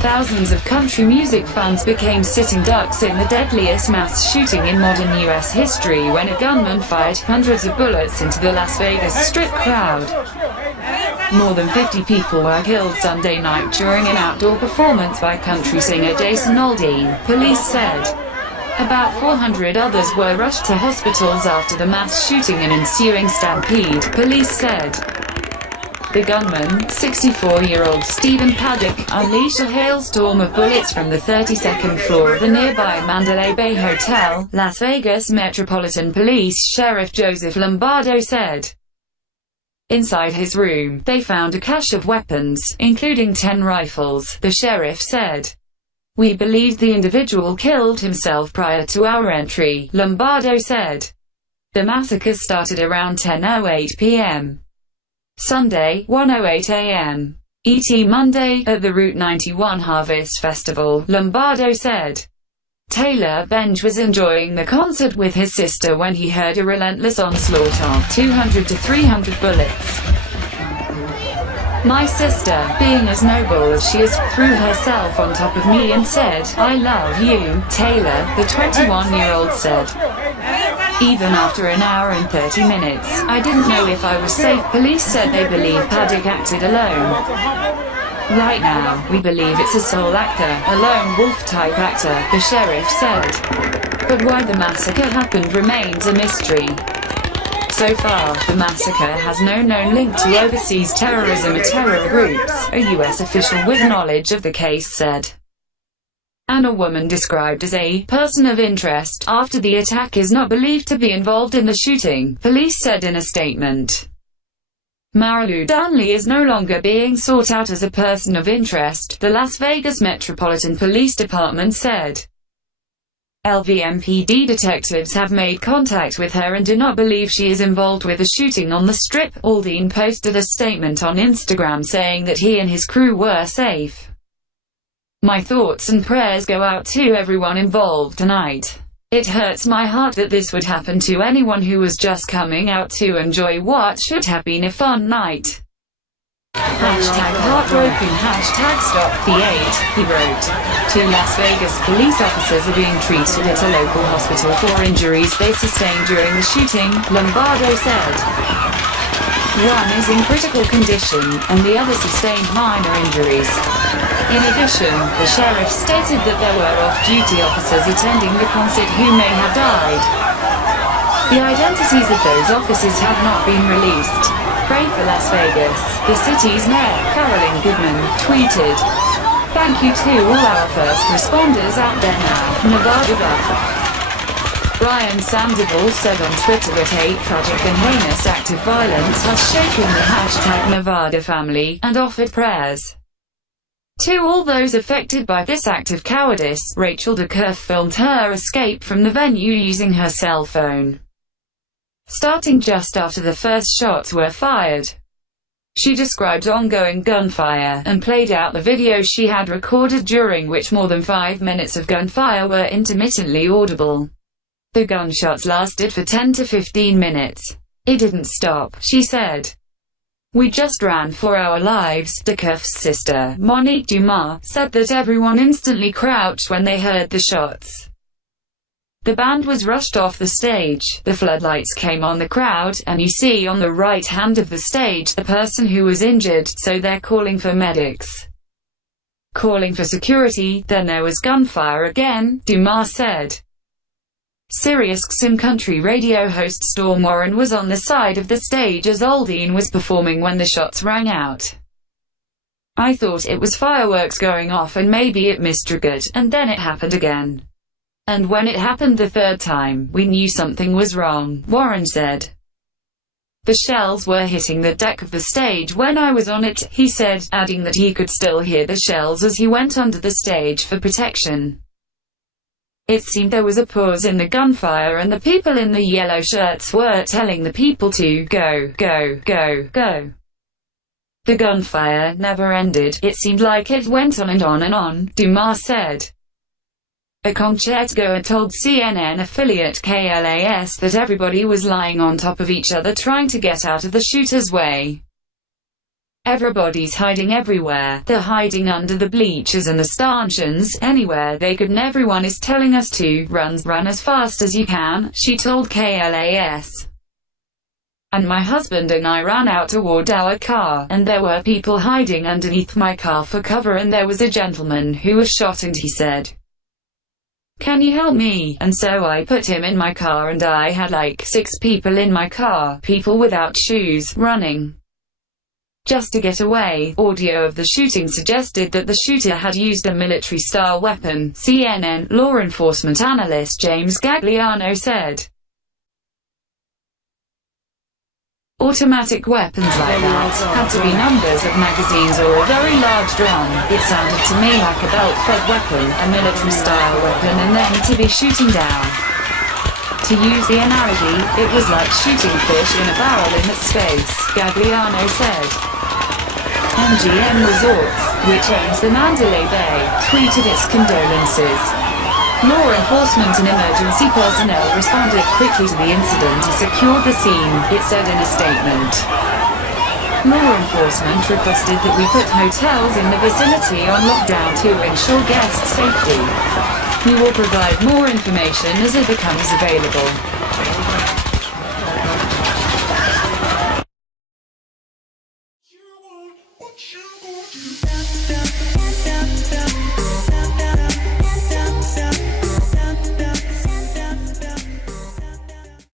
Thousands of country music fans became sitting ducks in the deadliest mass shooting in modern U.S. history when a gunman fired hundreds of bullets into the Las Vegas Strip crowd. More than 50 people were killed Sunday night during an outdoor performance by country singer Jason Aldean, police said. About 400 others were rushed to hospitals after the mass shooting and ensuing stampede, police said. The gunman, 64-year-old Stephen Paddock, unleashed a hailstorm of bullets from the 32nd floor of the nearby Mandalay Bay Hotel, Las Vegas Metropolitan Police Sheriff Joseph Lombardo said. Inside his room, they found a cache of weapons, including 10 rifles, the sheriff said. We believe the individual killed himself prior to our entry, Lombardo said. The massacre started around 10:08 p.m. Sunday, 1:08 a.m. ET Monday, at the Route 91 Harvest Festival, Lombardo said. Taylor Benj was enjoying the concert with his sister when he heard a relentless onslaught of 200 to 300 bullets. My sister, being as noble as she is, threw herself on top of me and said, I love you, Taylor, the 21-year-old said. Even after an hour and 30 minutes, I didn't know if I was safe. Police said they believe Paddock acted alone. Right now, we believe it's a sole actor, a lone wolf-type actor, the sheriff said. But why the massacre happened remains a mystery. So far, the massacre has no known link to overseas terrorism or terror groups, a U.S. official with knowledge of the case said. And a woman described as a person of interest after the attack is not believed to be involved in the shooting, police said in a statement. Marilu Danley is no longer being sought out as a person of interest, the Las Vegas Metropolitan Police Department said. LVMPD detectives have made contact with her and do not believe she is involved with the shooting on the Strip. Aldean posted a statement on Instagram saying that he and his crew were safe. My thoughts and prayers go out to everyone involved tonight. It hurts my heart that this would happen to anyone who was just coming out to enjoy what should have been a fun night. #heartbroken, #stop the hate, he wrote. 2 Las Vegas police officers are being treated at a local hospital for injuries they sustained during the shooting, Lombardo said. One is in critical condition, and the other sustained minor injuries. In addition, the sheriff stated that there were off-duty officers attending the concert who may have died. The identities of those officers have not been released. Pray for Las Vegas, the city's mayor, Carolyn Goodman, tweeted. Thank you to all our first responders out there now, Nevada. Brian Sandoval said on Twitter that a tragic and heinous act of violence has shaken the #Nevada family, and offered prayers. To all those affected by this act of cowardice, Rachel DeCurf filmed her escape from the venue using her cell phone. Starting just after the first shots were fired. She described ongoing gunfire, and played out the video she had recorded during which more than 5 minutes of gunfire were intermittently audible. The gunshots lasted for 10 to 15 minutes. It didn't stop, she said. We just ran for our lives, DeCurf's sister, Monique Dumas, said that everyone instantly crouched when they heard the shots. The band was rushed off the stage, the floodlights came on the crowd, and you see on the right hand of the stage the person who was injured, so they're calling for medics. Calling for security, then there was gunfire again, Dumas said. SiriusXM country radio host Storm Warren was on the side of the stage as Aldean was performing when the shots rang out. I thought it was fireworks going off and maybe it mistriggered, and then it happened again. And when it happened the third time, we knew something was wrong, Warren said. The shells were hitting the deck of the stage when I was on it, he said, adding that he could still hear the shells as he went under the stage for protection. It seemed there was a pause in the gunfire and the people in the yellow shirts were telling the people to go, go, go, go. The gunfire never ended, it seemed like it went on and on and on, Dumas said. A concert goer told CNN affiliate KLAS that everybody was lying on top of each other trying to get out of the shooter's way. Everybody's hiding everywhere. They're hiding under the bleachers and the stanchions, anywhere they could, and everyone is telling us to run as fast as you can, she told KLAS. And my husband and I ran out toward our car, and there were people hiding underneath my car for cover, and there was a gentleman who was shot and he said, "Can you help me?" And so I put him in my car, and I had like 6 people in my car, people without shoes, running just to get away. Audio of the shooting suggested that the shooter had used a military-style weapon, CNN. Law enforcement analyst James Gagliano said. Automatic weapons like that had to be numbers of magazines or a very large drum. It sounded to me like a belt-fed weapon, a military-style weapon, and then to be shooting down. To use the analogy, it was like shooting fish in a barrel in space, Gagliano said. MGM Resorts, which owns the Mandalay Bay, tweeted its condolences. Law enforcement and emergency personnel responded quickly to the incident to secure the scene, it said in a statement. Law enforcement requested that we put hotels in the vicinity on lockdown to ensure guest safety. We will provide more information as it becomes available.